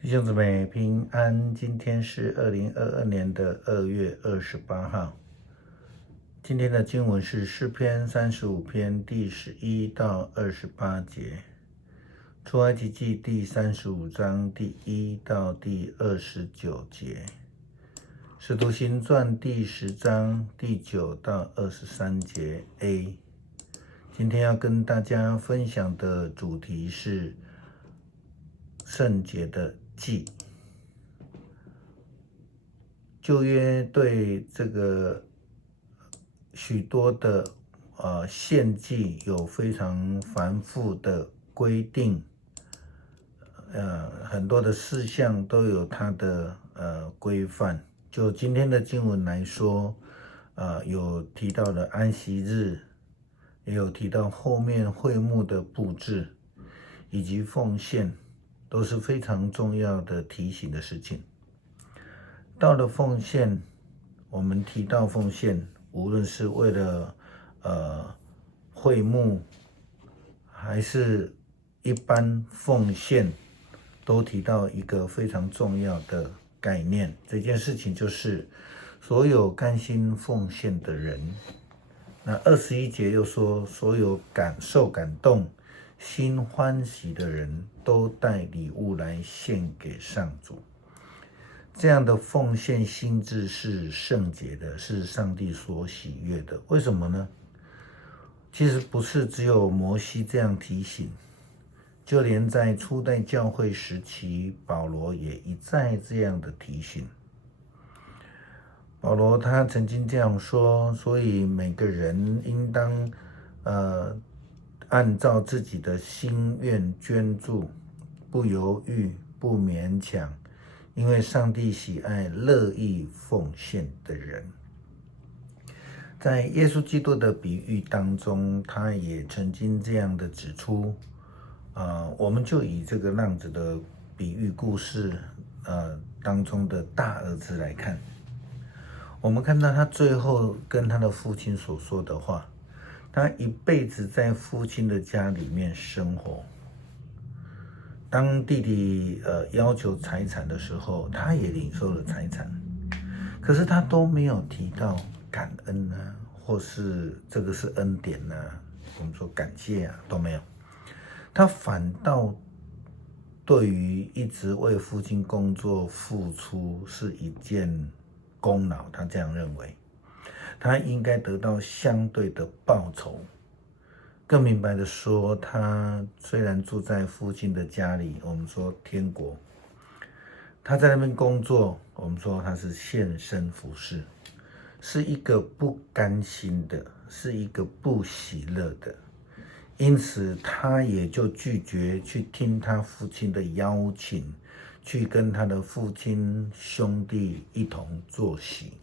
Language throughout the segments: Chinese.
弟兄姊妹平安，今天是2022年2月28号。今天的经文是诗篇35篇第11到28节，出埃及记第35章第1到第29节，使徒行传第10章第9到23节 A。今天要跟大家分享的主题是圣洁的祭。旧约对这个许多的献祭有非常繁复的规定，很多的事项都有它的规范。就今天的经文来说，有提到了安息日，也有提到后面会幕的布置，以及奉献，都是非常重要的提醒的事情。到了奉献，我们提到奉献，无论是为了会幕，还是一般奉献，都提到一个非常重要的概念。这件事情就是所有甘心奉献的人。那21节又说，所有受感动、心欢喜的人都带礼物来献给上主。这样的奉献心志是圣洁的，是上帝所喜悦的。为什么呢？其实不是只有摩西这样提醒，就连在初代教会时期，保罗也一再这样的提醒。保罗他曾经这样说，所以每个人应当按照自己的心愿捐助，不犹豫，不勉强，因为上帝喜爱乐意奉献的人。在耶稣基督的比喻当中，他也曾经这样的指出，我们就以这个浪子的比喻故事当中的大儿子来看，我们看到他最后跟他的父亲所说的话，他一辈子在父亲的家里面生活。当弟弟要求财产的时候，他也领受了财产，可是他都没有提到感恩啊，或是这个是恩典啊，我们说感谢啊，都没有。他反倒对于一直为父亲工作付出是一件功劳，他这样认为，他应该得到相对的报酬。更明白的说，他虽然住在父亲的家里，我们说天国，他在那边工作，我们说他是献身服侍，是一个不甘心的，是一个不喜乐的，因此他也就拒绝去听他父亲的邀请，去跟他的父亲兄弟一同坐席。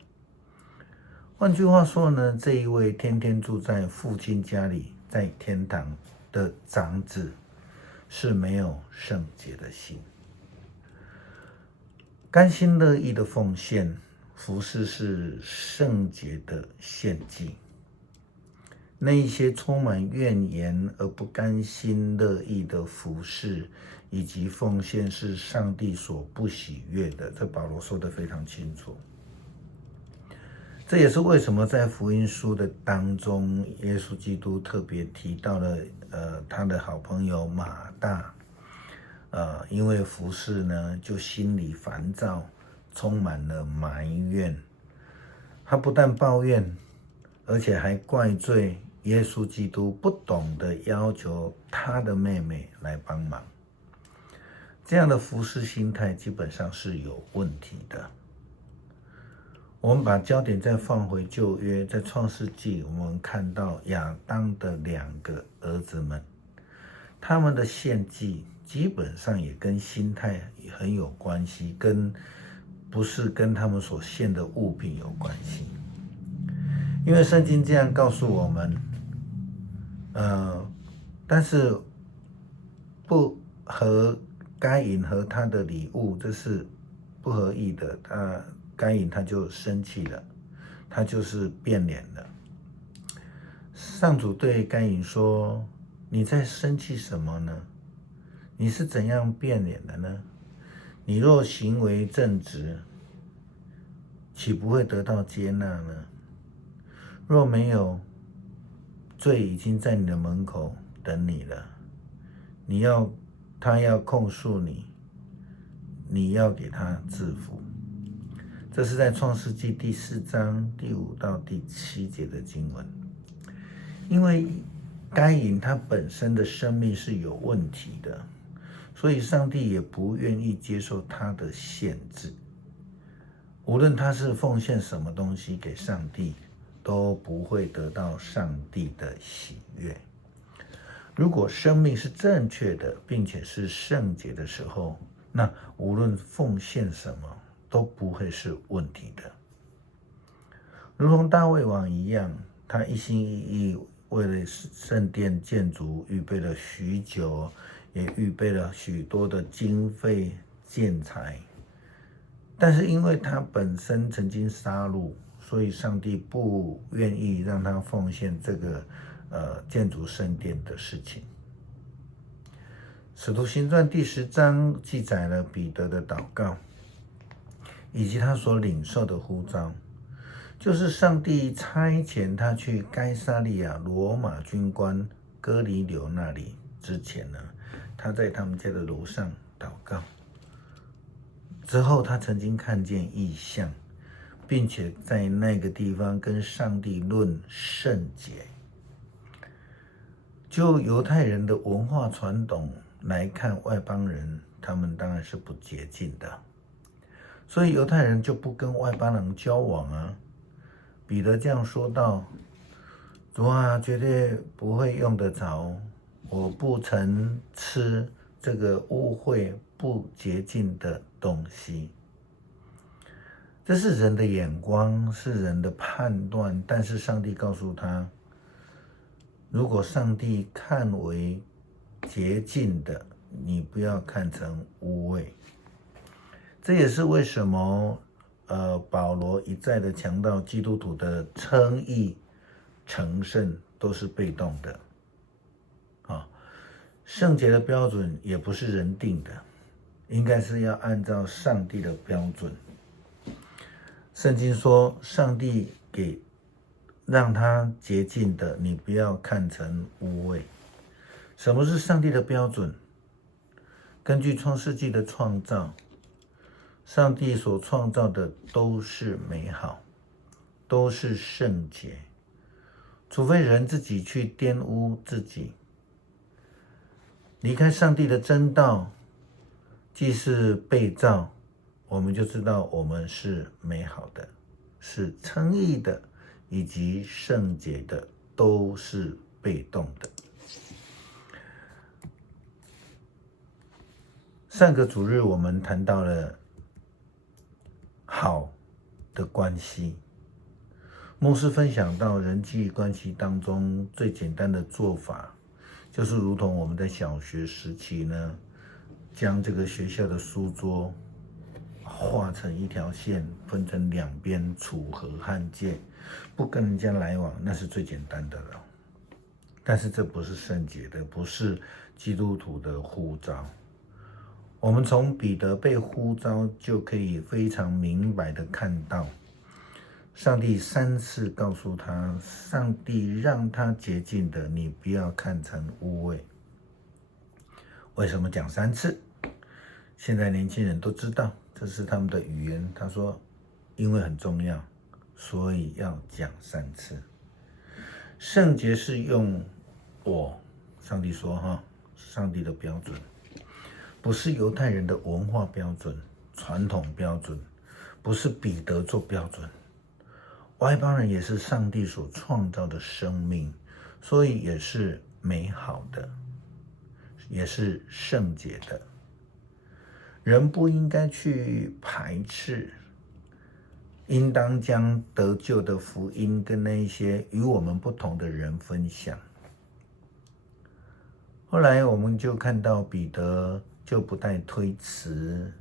换句话说呢，这一位天天住在父亲家里，在天堂的长子，是没有圣洁的心。甘心乐意的奉献，服事是圣洁的献祭。那一些充满怨言而不甘心乐意的服事以及奉献，是上帝所不喜悦的。这保罗说得非常清楚。这也是为什么在福音书的当中，耶稣基督特别提到了他的好朋友马大，因为服事呢，就心里烦躁，充满了埋怨。他不但抱怨，而且还怪罪耶稣基督不懂得要求他的妹妹来帮忙。这样的服事心态基本上是有问题的。我们把焦点再放回旧约，在创世纪，我们看到亚当的2个儿子们，他们的献祭基本上也跟心态也很有关系，不是跟他们所献的物品有关系。因为圣经这样告诉我们，但是不合该隐和他的礼物，这是不合意的。该隐他就生气了，他就是变脸了。上主对该隐说：“你在生气什么呢？你是怎样变脸的呢？你若行为正直，岂不会得到接纳呢？若没有，罪已经在你的门口等你了。他要控诉你，你要给他制服。这是在创世纪第4章第5到第7节的经文。因为该隐他本身的生命是有问题的，所以上帝也不愿意接受他的限制。无论他是奉献什么东西给上帝，都不会得到上帝的喜悦。如果生命是正确的，并且是圣洁的时候，那无论奉献什么都不会是问题的。如同大卫王一样，他一心一意为了圣殿建筑预备了许久，也预备了许多的经费建材，但是因为他本身曾经杀戮，所以上帝不愿意让他奉献这个建筑圣殿的事情。使徒行传第10章记载了彼得的祷告，以及他所领受的呼召，就是上帝差遣他去该撒利亚罗马军官哥尼流那里之前呢，他在他们家的楼上祷告。之后他曾经看见异象，并且在那个地方跟上帝论圣洁。就犹太人的文化传统来看，外邦人他们当然是不洁净的，所以犹太人就不跟外邦人交往啊。彼得这样说道：主啊，绝对不会用得着，我不曾吃这个污秽不洁净的东西。这是人的眼光，是人的判断，但是上帝告诉他，如果上帝看为洁净的，你不要看成污秽。这也是为什么保罗一再的强调，基督徒的称义成圣都是被动的圣洁的标准也不是人定的，应该是要按照上帝的标准。圣经说，上帝让他洁净的，你不要看成污秽。什么是上帝的标准？根据创世纪的创造，上帝所创造的都是美好，都是圣洁，除非人自己去玷污自己，离开上帝的真道，既是被造，我们就知道我们是美好的，是称义的，以及圣洁的，都是被动的。上个主日我们谈到了好的关系，牧师分享到人际关系当中最简单的做法，就是如同我们在小学时期呢，将这个学校的书桌画成一条线，分成两边，楚河汉界，不跟人家来往，那是最简单的了。但是这不是圣洁的，不是基督徒的呼召。我们从彼得被呼召就可以非常明白的看到，上帝3次告诉他，上帝让他洁净的，你不要看成污秽。为什么讲3次？现在年轻人都知道，这是他们的语言。他说，因为很重要，所以要讲3次。圣洁是用上帝说上帝的标准，不是犹太人的文化标准、传统标准，不是彼得做标准。外邦人也是上帝所创造的生命，所以也是美好的，也是圣洁的。人不应该去排斥，应当将得救的福音跟那一些与我们不同的人分享。后来我们就看到彼得就不带推辞，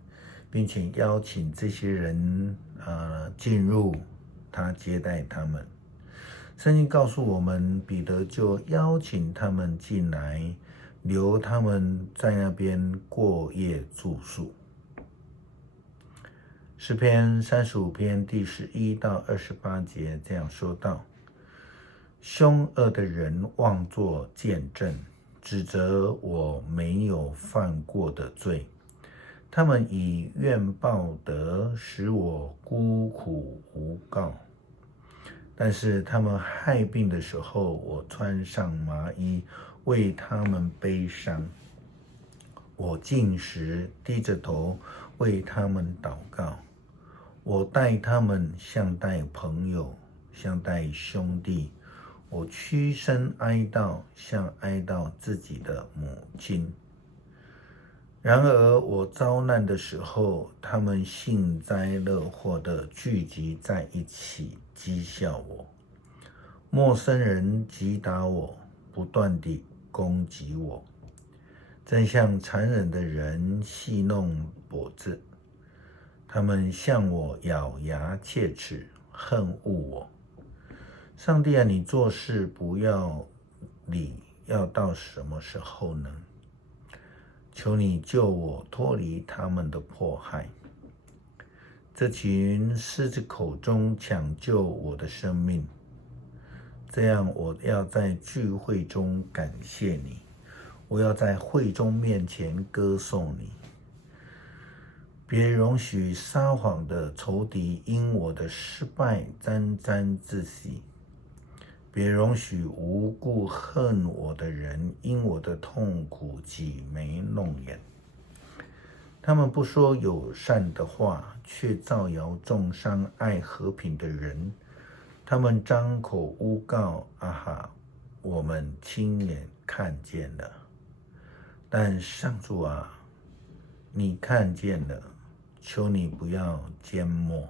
并且邀请这些人进入，他接待他们。圣经告诉我们，彼得就邀请他们进来，留他们在那边过夜住宿。诗篇35篇第11到28节这样说道：凶恶的人妄作见证，指责我没有犯过的罪。他们以怨报德，使我孤苦无告。但是他们害病的时候，我穿上麻衣，为他们悲伤。我进食，低着头为他们祷告。我待他们像待朋友，像待兄弟。我屈身哀悼，像哀悼自己的母亲。然而我遭难的时候，他们幸灾乐祸地聚集在一起，讥笑我。陌生人击打我，不断地攻击我，正像残忍的人戏弄脖子。他们向我咬牙切齿，恨恶我。上帝啊，你做事不要理，要到什么时候呢？求你救我脱离他们的迫害。这群狮子口中抢救我的生命，这样我要在聚会中感谢你，我要在会中面前歌颂你。别容许撒谎的仇敌因我的失败沾沾自喜，别容许无故恨我的人因我的痛苦挤眉弄眼。他们不说友善的话，却造谣重伤爱和平的人。他们张口诬告，啊哈，我们亲眼看见了。但上主啊，你看见了，求你不要缄默。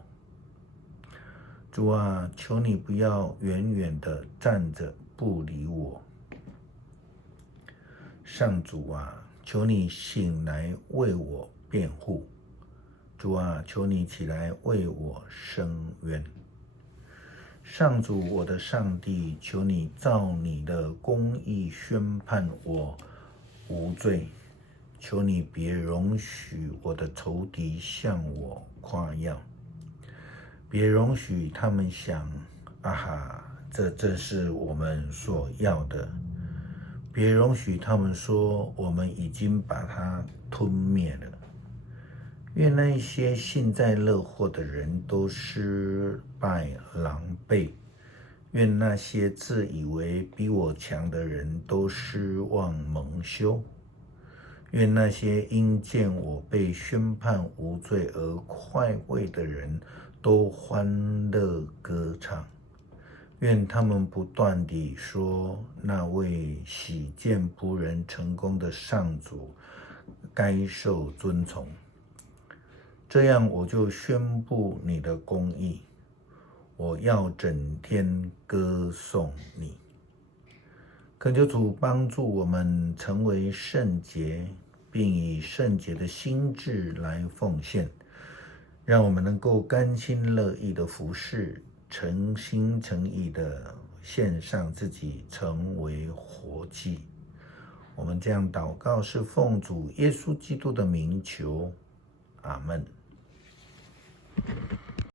主啊，求你不要远远地站着不理我。上主啊，求你醒来为我辩护。主啊，求你起来为我伸冤。上主，我的上帝，求你照你的公义宣判我无罪。求你别容许我的仇敌向我夸耀，别容许他们想，啊哈，这正是我们所要的。别容许他们说，我们已经把它吞灭了。愿那些幸灾乐祸的人都失败狼狈，愿那些自以为比我强的人都失望蒙羞。愿那些因见我被宣判无罪而快慰的人都欢乐歌唱。愿他们不断地说，那位喜见仆人成功的上主该受尊崇。这样我就宣布你的公义，我要整天歌颂你。恳求主帮助我们成为圣洁，并以圣洁的心志来奉献，让我们能够甘心乐意的服侍，诚心诚意的献上自己，成为活祭。我们这样祷告是奉主耶稣基督的名求，阿们。